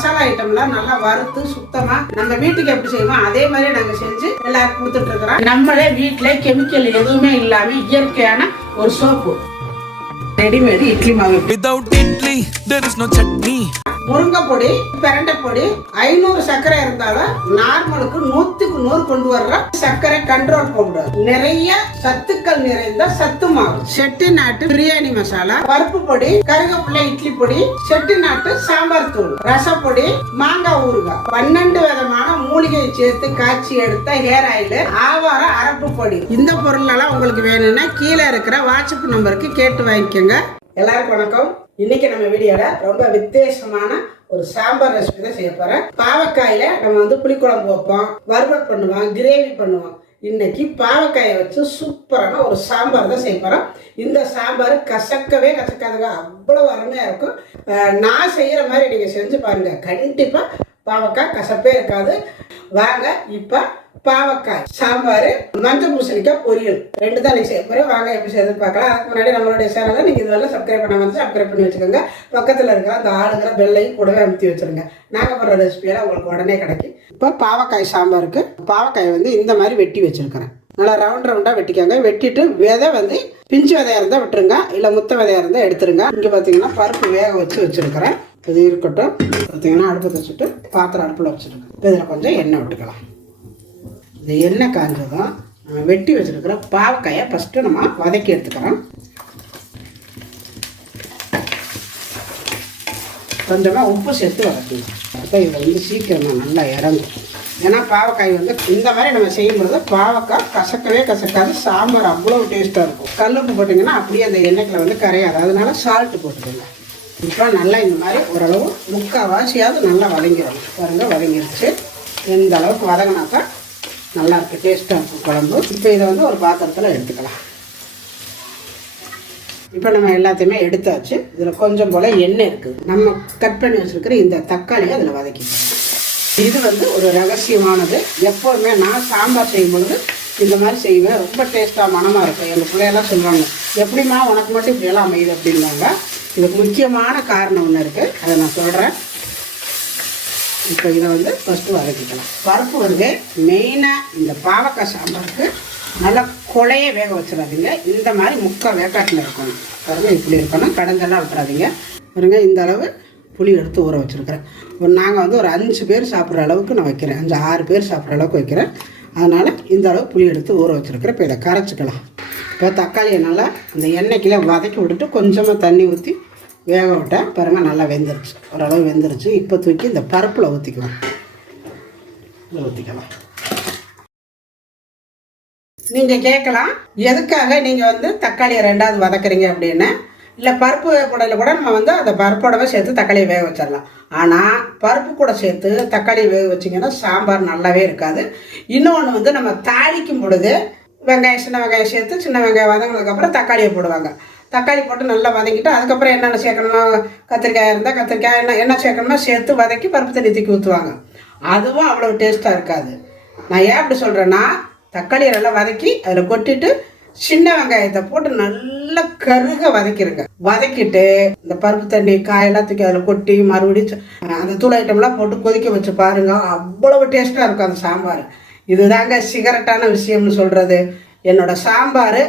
மசாலா ஐட்டம்லாம் நல்லா வறுத்து சுத்தமா நம்ம வீட்டுக்கு எப்படி செய்வோம் அதே மாதிரி நாங்க செஞ்சு எல்லாருக்கும் கொடுத்துட்டு இருக்கிறோம். நம்மளே வீட்டுல கெமிக்கல் எதுவுமே இல்லாம இயற்கையான ஒரு சோப்பு. ரெடிமேட் இட்லி மாவு. Without idli, there is no chutney. முருங்கை பொடி, பிரண்டை பொடி, 500 சர்க்கரை இருந்தாலும் நார்மலுக்கு 100க்கு 100 கொண்டு வர்ற சர்க்கரை கண்ட்ரோல் பவுடர், நிறைய சத்துக்கள் நிறைந்த சத்து மாவு, செட்டிநாட்டு பிரியாணி மசாலா, பருப்பு பொடி, கருவேப்பிலை இட்லி பொடி, செட்டிநாட்டு சாம்பார் தூள், ரசப்பொடி, மாங்காய் ஊறுகாய், 12 விதமான மூலிகை சேர்த்து காய்ச்சி எடுத்த ஹேர் ஆயில், ஆவார அரப்பு பொடி. இந்த பொருள் எல்லாம் உங்களுக்கு வேணும்னா கீழே இருக்கிற வாட்ஸ்அப் நம்பருக்கு கேட்டு வாங்கிக்கோங்க. எல்லாருக்கும் வணக்கம். இன்னைக்கு நம்ம வீடியோல ரொம்ப வித்தியாசமான ஒரு சாம்பார் ரெசிபி தான் செய்ய போறேன். பாவக்காயில நம்ம புளிக்குழம்பு வைப்போம், வறுவல் பண்ணுவோம், கிரேவி பண்ணுவோம். இன்னைக்கு பாவக்காயை வச்சு சூப்பரான ஒரு சாம்பார் தான் செய்ய போறோம். இந்த சாம்பார் கசக்கவே கசக்காதுங்க, அவ்வளவு அருமையா இருக்கும். நான் செய்யற மாதிரி நீங்க செஞ்சு பாருங்க, கண்டிப்பா பாவக்காய் கசப்பே இருக்காது. வாங்க இப்ப பாவக்காய் சாம்பார், மஞ்சள் பூசணிக்காய் பொரியல் 2 தான் நீங்க செய்ய போறேன். வாங்க எப்படி செய்யறது பார்க்கலாம். அதுக்கு முன்னாடி நம்மளுடைய சேனலை நீங்க இதுவரை சப்ஸ்கிரைப் பண்ணாம சப்ஸ்கிரைப் பண்ணி வச்சுக்கோங்க. பக்கத்துல இருக்கிற அந்த ஆளுங்கிற பெல்லையும் கூடவே அமுத்தி வச்சிருங்க. நாங்க போடுற ரெசிபியெல்லாம் உங்களுக்கு உடனே கிடைக்கும். இப்போ பாவக்காய் சாம்பாருக்கு பாவக்காய் இந்த மாதிரி வெட்டி வச்சிருக்கிறேன். நல்லா ரவுண்டா வெட்டிக்காங்க. வெட்டிட்டு விதை பிஞ்சு விதையா இருந்தா விட்டுருங்க, இல்ல முத்த விதையா இருந்தா எடுத்துருங்க. இங்க பாத்தீங்கன்னா பருப்பு வேக வச்சிருக்கிறேன். இது இருக்கட்டும். பார்த்தீங்கன்னா அடுப்பத்தை வச்சுட்டு பாத்திரம் அடுப்பில் வச்சுருங்க. இதில் கொஞ்சம் எண்ணெய் விட்டுக்கலாம். இந்த எண்ணெய் காஞ்சதும் நம்ம வெட்டி வச்சுருக்கிற பாவக்காயை ஃபஸ்ட்டு நம்ம வதக்கி எடுத்துக்கிறோம். கொஞ்சமாக உப்பு சேர்த்து வதக்கணும். அப்போ இதில் சீக்கிரமாக நல்லா இறங்கும். ஏன்னா பாவக்காய் இந்த மாதிரி நம்ம செய்யும்போது பாவக்காய் கசக்கவே கசக்காது, சாம்பார் அவ்வளோ டேஸ்ட்டாக இருக்கும். கல்லுப்பு போட்டிங்கன்னா அப்படியே அந்த எண்ணெய்க்குள்ள கரையாது, அதனால சால்ட்டு போட்டுக்கோங்க. இப்போ நல்லா இந்த மாதிரி ஓரளவு முக்கால்வாசியாவது நல்லா வதங்கிடணும். பாருங்கள் வதங்கிடுச்சு. இந்த அளவுக்கு வதங்கினாக்கா நல்லா இருக்குது, டேஸ்ட்டாக இருக்கும் குழம்பு. இப்போ இதை ஒரு பாத்திரத்தில் எடுத்துக்கலாம். இப்போ நம்ம எல்லாத்தையுமே எடுத்தாச்சு. இதில் கொஞ்சம் போல் எண்ணெய் இருக்குது. நம்ம கட் பண்ணி வச்சுருக்கிற இந்த தக்காளியை அதில் வதக்கிக்கலாம். இது ஒரு ரகசியமானது. எப்போதுமே நான் சாம்பார் செய்யும்பொழுது இந்த மாதிரி செய்வேன், ரொம்ப டேஸ்ட்டாக மனமாக இருக்கும். எங்கள் பிள்ளையெல்லாம் சொல்லுவாங்க, எப்படிம்மா உனக்கு மட்டும் இப்படியெல்லாம் அமையுது அப்படின்னாங்க. இதுக்கு முக்கியமான காரணம் ஒன்று இருக்குது, அதை நான் சொல்கிறேன். இப்போ இதை ஃபஸ்ட்டு வதக்கிக்கலாம். பருப்பு மெயினாக இந்த பாவக்காய் சாம்பாருக்கு நல்லா கொலைய வேக வச்சிடாதீங்க. இந்த மாதிரி முக்கால் வேக்காட்டில் இருக்கணும். பாருங்கள் இப்படி இருக்கணும், கடந்தெல்லாம் விட்டுறாதீங்க. பாருங்கள் இந்த அளவு புளி எடுத்து ஊற வச்சுருக்கிறேன். நாங்கள் ஒரு 5 பேர் சாப்பிட்ற அளவுக்கு நான் வைக்கிறேன், 5-6 பேர் சாப்பிட்ற அளவுக்கு வைக்கிறேன். அதனால் இந்த அளவு புளி எடுத்து ஊற வச்சுருக்கிறேன். இப்போ இதை கரைச்சிக்கலாம். இப்போ தக்காளியை நல்லா அந்த எண்ணெய்க்கிலே வதக்கி விட்டுட்டு கொஞ்சமாக தண்ணி ஊற்றி வேக விட்டேன். பாருங்கள் நல்லா வெந்துருச்சு, ஓரளவு வெந்துருச்சு. இப்போ தூக்கி இந்த பருப்பில் ஊற்றிக்கலாம். நீங்கள் கேட்கலாம், எதுக்காக நீங்கள் தக்காளியை 2வது வதக்குறீங்க அப்படின்னு. இல்லை பருப்பு கூடையில் கூட நம்ம அந்த பருப்போடவே சேர்த்து தக்காளியை வேக வச்சிடலாம். ஆனால் பருப்பு கூட சேர்த்து தக்காளியை வேக வச்சிங்கன்னா சாம்பார் நல்லாவே இருக்காது. இன்னொன்று நம்ம தாளிக்கும் பொழுது வெங்காயம், சின்ன வெங்காயம் சேர்த்து சின்ன வெங்காயம் வதங்கினதுக்கப்புறம் தக்காளியை போடுவாங்க. தக்காளி போட்டு நல்லா வதக்கிட்டு அதுக்கப்புறம் என்னென்ன சேர்க்கணுமோ, கத்திரிக்காய் இருந்தால் கத்திரிக்காய் என்ன சேர்க்கணுமோ சேர்த்து வதக்கி பருப்பு தண்ணி தூக்கி ஊற்றுவாங்க. அதுவும் அவ்வளோ டேஸ்ட்டாக இருக்காது. நான் ஏன் அப்படி சொல்கிறேன்னா, தக்காளியை நல்லா வதக்கி அதில் கொட்டிட்டு சின்ன வெங்காயத்தை போட்டு நல்லா கருக வதக்கிடுங்க. வதக்கிட்டு இந்த பருப்பு தண்ணி காயெல்லாம் தூக்கி அதில் கொட்டி மறுபடியும் அந்த தூள் ஐட்டம்லாம் போட்டு கொதிக்க வச்சு பாருங்க, அவ்வளவு டேஸ்ட்டாக இருக்கும் அந்த சாம்பார். இதுதாங்க சிகரெட்டான விஷயம்னு சொல்கிறது. என்னோட சாம்பார்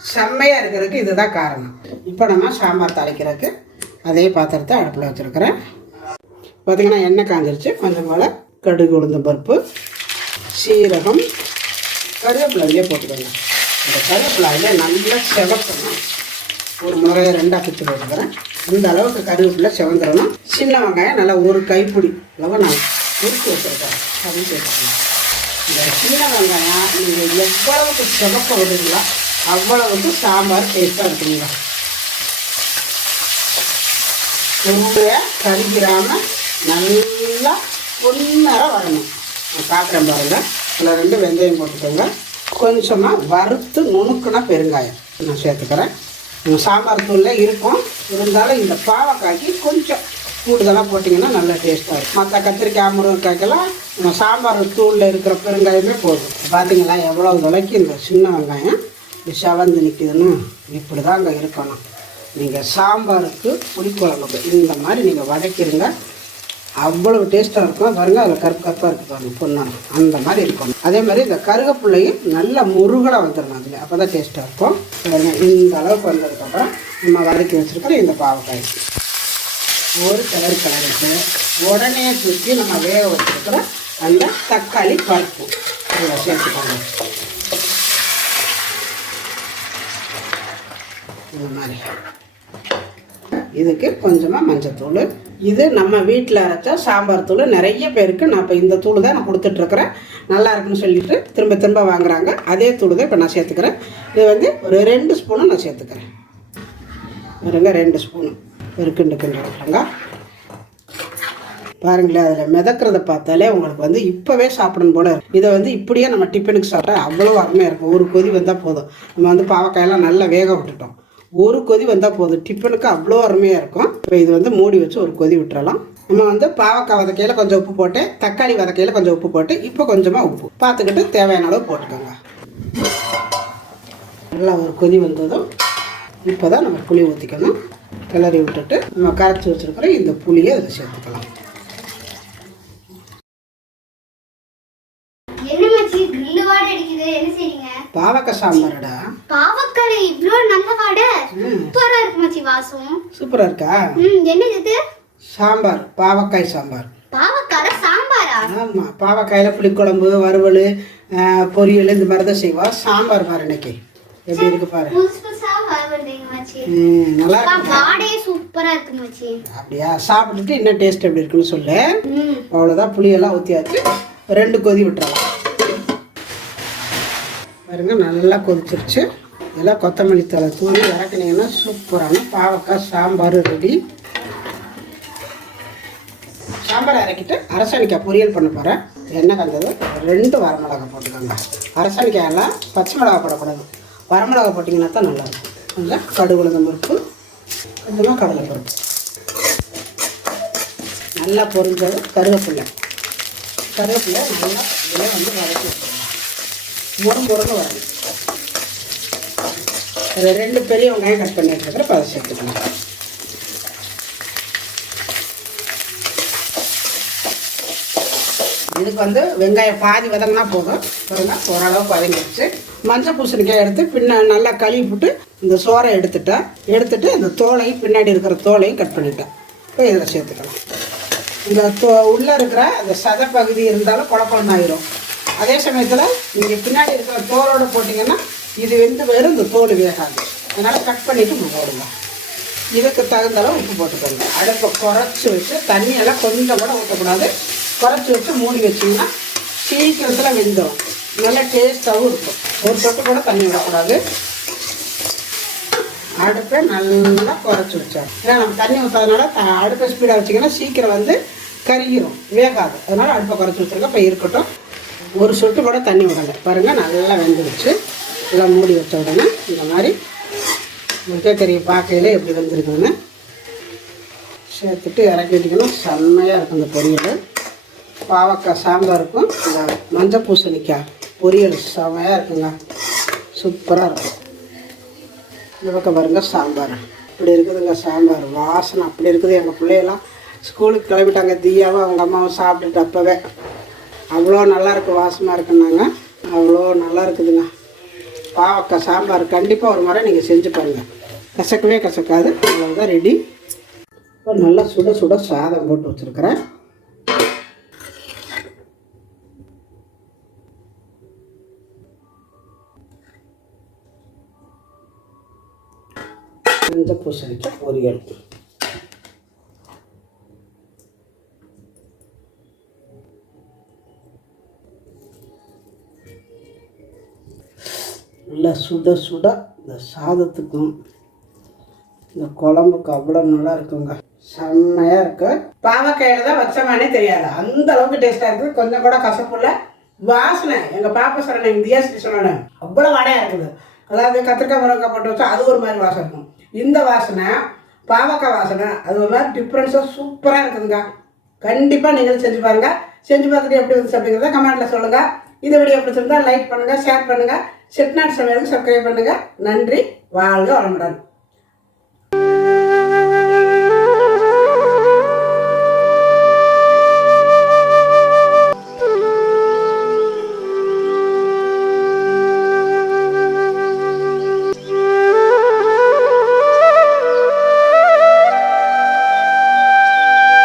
செம்மையாக இருக்கிறதுக்கு இதுதான் காரணம். இப்போ நம்ம சாம்பார் தாளிக்கிறதுக்கு அதே பாத்திரத்தை அடுப்பில் வச்சுருக்கிறேன். பார்த்திங்கன்னா எண்ணெய் காஞ்சிருச்சு. கொஞ்சம் போல் கடுகு, உளுந்தம் பருப்பு, சீரகம், கருவேப்பிலையே போட்டுக்கோங்க. இந்த கருவேப்பிலையில் நல்லா செவக்கணும். ஒரு முறையை 2ஆக பிச்சு போட்டுக்கிறேன். இந்த அளவுக்கு கருவேப்பிலை செவந்துடணும். சின்ன வெங்காயம் நல்லா ஒரு கைப்பிடி அளவு நான் உருக்கி வச்சுருக்கேன், அப்படின்னு சேர்த்துக்கணும். இந்த சின்ன வெங்காயம் நீங்கள் எவ்வளவுக்கு செவக்க விடுங்களோ அவ்வளவுக்கு சாம்பார் டேஸ்ட்டாக இருக்குங்க. ரொம்ப கருகிராமல் நல்லா பொன்னராக வரணும். நான் பார்க்குறேன் பாருங்கள். அதில் 2 வெந்தயம் போட்டுக்கோங்க. கொஞ்சமாக வறுத்து நுணுக்குனா பெருங்காயம் நான் சேர்த்துக்கிறேன். சாம்பார் தூளில் இருக்கும், இருந்தாலும் இந்த பாவக்காய்க்கு கொஞ்சம் கூடுதலாக போட்டிங்கன்னா நல்லா டேஸ்ட்டாக இருக்கும். மற்ற கத்திரிக்காய், முருங்கைக்காய்க்கெல்லாம் நம்ம சாம்பார் தூளில் இருக்கிற பெருங்காயமே போதும். பார்த்தீங்களா எவ்வளோ விலைக்கு இந்த சின்ன வெங்காயம் செவந்து நிற்கிதுன்னு. இப்படி தான் அங்கே இருக்கணும். நீங்கள் சாம்பாருக்கு, புளிக்குழம்புக்கு இந்த மாதிரி நீங்கள் வதக்கிடுங்க, அவ்வளவு டேஸ்ட்டாக இருக்கும் பாருங்கள். அதில் கருப்பு கருப்பாக இருக்குது பாருங்கள், பொண்ணாங்க அந்த மாதிரி இருக்கும். அதே மாதிரி இந்த கருகப்புள்ளையும் நல்லா முருகலாக வந்துடணும் அதில், அப்போ தான் டேஸ்ட்டாக இருக்கும். இந்த அளவுக்கு வந்ததுக்கப்புறம் நம்ம வதக்கி வச்சுருக்கிற இந்த பாவக்காய் ஒரு கிளறிட்டு உடனே தூக்கி நம்ம வேக வச்சுருக்கிற அந்த தக்காளி பருப்பு இதில் சேர்த்துக்கோங்க. இந்த மாதிரி இதுக்கு கொஞ்சமாக மஞ்சத்தூள். இது நம்ம வீட்டில் அரைச்சா சாம்பார் தூள். நிறைய பேருக்கு நான் இப்போ இந்த தூள் தான் நான் கொடுத்துட்ருக்குறேன். நல்லா இருக்குன்னு சொல்லிட்டு திரும்ப திரும்ப வாங்குறாங்க. அதே தூள் தான் இப்போ நான் சேர்த்துக்கிறேன். இது வந்து ஒரு 2 ஸ்பூனும் நான் சேர்த்துக்கிறேன். இருங்க, 2 ஸ்பூனு ஒரு கிண்டுங்க பாருங்களேன். அதில் மிதக்கிறத பார்த்தாலே உங்களுக்கு வந்து இப்போவே சாப்பிடணும் போல இருக்கும். இதை வந்து இப்படியே நம்ம டிஃபனுக்கு சாப்பிட்டா அவ்வளோ அருமையாக இருக்கும். ஒரு கொதி வந்தால் போதும். நம்ம வந்து பாவக்காயெல்லாம் நல்லா வேக விட்டுட்டோம். ஒரு கொதி வந்தால் போதும், டிஃபனுக்கு அவ்வளோ அருமையாக இருக்கும். இப்போ இது வந்து மூடி வச்சு ஒரு கொதி விட்டுறலாம். நம்ம வந்து பாவக்காய் வதக்கையில் கொஞ்சம் உப்பு போட்டு, தக்காளி வதக்கையில் கொஞ்சம் உப்பு போட்டு, இப்போ கொஞ்சமாக உப்பு பார்த்துக்கிட்டு தேவையான அளவு போட்டுக்கோங்க. நல்லா ஒரு கொதி வந்ததும் இப்போ தான் நம்ம புளி ஊற்றிக்கணும். கிளறி விட்டுட்டு நம்ம கரைச்சி வச்சுருக்கிற இந்த புளியை அதில் சேர்த்துக்கலாம். பாவக்காய் சாம்பார்டா. பாவக்காய் இவ்ளோ நல்ல வாடை. சூப்பரா இருக்கு மச்சி, வாசம் சூப்பரா இருக்கா? என்ன இது? சாம்பார், பாவக்காய் சாம்பார். பாவக்காய் சாம்பாரா? ஆமா, பாவக்காயில புளிக்குழம்பு, வறுவல், பொரியல் இந்த மாதிரி தான் செய்வோம். சாம்பார் பாரு இன்னைக்கு எப்படி இருக்கு பாரு. புதுசா வருவீங்க மச்சி. நல்லா இருக்கு. வாடே சூப்பரா இருக்கு மச்சி. அப்படியே சாப்பிட்டுட்டு இன்னும் டேஸ்ட் எப்படி இருக்குன்னு சொல்லு. அவ்வளவுதான், புளியெல்லாம் ஊற்றியாச்சு. 2 கொதி விட்டுறலாம். பாருங்க, நல்லா கொதிச்சிருச்சு. இதெல்லாம் கொத்தமல்லி தழை தூவி இறக்குனீங்கன்னா சூப்பரான பாவக்காய் சாம்பார் ரெடி. சாம்பார் இறக்கிட்டு அரசாணிக்காய் பொரியல் பண்ண போகிறேன். எண்ணெய் கலந்தது 2 வரமிளகாய் போட்டுக்கோங்க. அரசாணிக்காயெல்லாம் பச்சை மிளகாய் போடக்கூடாது, வரமிளகாய் போட்டிங்கன்னா தான் நல்லாயிருக்கும். கொஞ்சம் கடுகு உளுந்தம் பருப்பு, கொஞ்சமாக கடலை பருப்பு, நல்லா பொரிஞ்சது கருவேப்பிலை நல்லா இதில் வந்து வதக்கி வச்சுக்கோங்க. முருங்க வரணும். ஒரு 2 பெரிய வெங்காயம் கட் பண்ணி வச்சுருக்கிற அதை சேர்த்துக்கணும். இதுக்கு வந்து வெங்காயம் பாதி வதங்கினா போதும். பாருங்க, ஓரளவுக்கு வதங்கிடுச்சு. மஞ்சள் பூசணிக்காய் எடுத்து நல்லா கழுவி போட்டு இந்த சோறை எடுத்துட்டு இந்த தோலையும் பின்னாடி இருக்கிற தோலையும் கட் பண்ணிட்டேன். இப்போ இதில் சேர்த்துக்கலாம். இந்த உள்ளே இருக்கிற அந்த சதை பகுதி இருந்தாலும் குழப்பம் ஆயிரும். அதே சமயத்தில் நீங்கள் பின்னாடி இருக்கிற தோலோடு போட்டிங்கன்னா இது வெந்து வெறும் இந்த தோல் வேகாது. அதனால் கட் பண்ணிவிட்டு போடுங்க. இதுக்கு தகுந்த அளவு உப்பு போட்டுக்கோங்க. அடுப்பை குறைச்சி வச்சு, தண்ணியெல்லாம் கொஞ்சம் கூட ஊற்றக்கூடாது, குறைச்சி வச்சு மூடி வச்சிங்கன்னா சீக்கிரத்தில் வெந்துடும். நல்லா டேஸ்ட்டாகவும் இருக்கும். ஒரு சொட்டு கூட தண்ணி விடக்கூடாது. அடுப்பை நல்லா குறைச்சி வச்சோம். ஏன்னா நம்ம தண்ணி ஊற்றாதனால அடுப்பை ஸ்பீடாக வச்சிங்கன்னா சீக்கிரம் வந்து கருகிரும், வேகாது. அதனால் அடுப்பை குறைச்சி வச்சுருங்க. இப்போ இருக்கட்டும். ஒரு சொட்டு கூட தண்ணி விடலை. பாருங்கள், நல்லா வெந்துடுச்சு. எல்லாம் மூடி வச்ச உடனே இந்த மாதிரி உங்களுக்கே தெரியும் பார்க்கையிலே எப்படி வெந்திருக்குதுன்னு. சேர்த்துட்டு இறக்கிட்டிங்கன்னா செம்மையாக இருக்கும் இந்த பொரியல். பாவக்காய் சாம்பாருக்கும் இந்த மஞ்சள் பூசணிக்காய் பொரியல் செம்மையாக இருக்குங்க, சூப்பராக இருக்கும். இந்த பக்கம் பாருங்கள், சாம்பார் இப்படி இருக்குதுங்க. சாம்பார் வாசனை அப்படி இருக்குது. எங்கள் பிள்ளையெல்லாம் ஸ்கூலுக்கு கிளம்பிட்டாங்க. தீயாவும் அவங்க அம்மாவும் சாப்பிட்டுட்டு அப்போவே அவ்வளோ நல்லாயிருக்கு, வாசமாக இருக்குன்னாங்க. அவ்வளோ நல்லா இருக்குதுங்க. பாவக்காய் சாம்பார் கண்டிப்பாக ஒரு முறை நீங்கள் செஞ்சு பாருங்கள். கசக்கவே கசக்காது. அவ்வளோதான் ரெடி. இப்போ நல்லா சுட சுட சாதம் போட்டு வச்சுருக்கிறேன். மஞ்சள் பூசணிக்காய் பொரியல். நல்லா சுட சுட இந்த சாதத்துக்கும் இந்த குழம்புக்கு அவ்வளோ நல்லா இருக்குங்க, செம்மையாக இருக்கு. பாவக்காயில் தான் வச்சமானே தெரியாது, அந்த அளவுக்கு டேஸ்ட்டாக இருக்குது. கொஞ்சம் கூட கசப்புள்ள வாசனை. எங்கள் பாப்பா சொன்ன தியாசி சொன்ன அவ்வளோ வாடையாக இருக்குது. அதாவது கத்திரிக்காய் முருங்கைக்காய் போட்டு வச்சா அது ஒரு மாதிரி வாசனை இருக்கும். இந்த வாசனை பாவக்காய் வாசனை அது ஒரு மாதிரி டிஃப்ரென்ஸாக சூப்பராக இருக்குதுங்க. கண்டிப்பாக நீங்களும் செஞ்சு பாருங்கள். செஞ்சு பார்த்துட்டு எப்படி வந்து அப்படிங்கிறத கமெண்ட்டில் சொல்லுங்கள். இந்த வீடியோ பிடிச்சிருந்தா லைக் பண்ணுங்கள், ஷேர் பண்ணுங்கள், செட்டிநாடு சமையலுக்கு சப்ஸ்கிரைப் பண்ணுங்கள். நன்றி. வாழ்க வளமுடன்.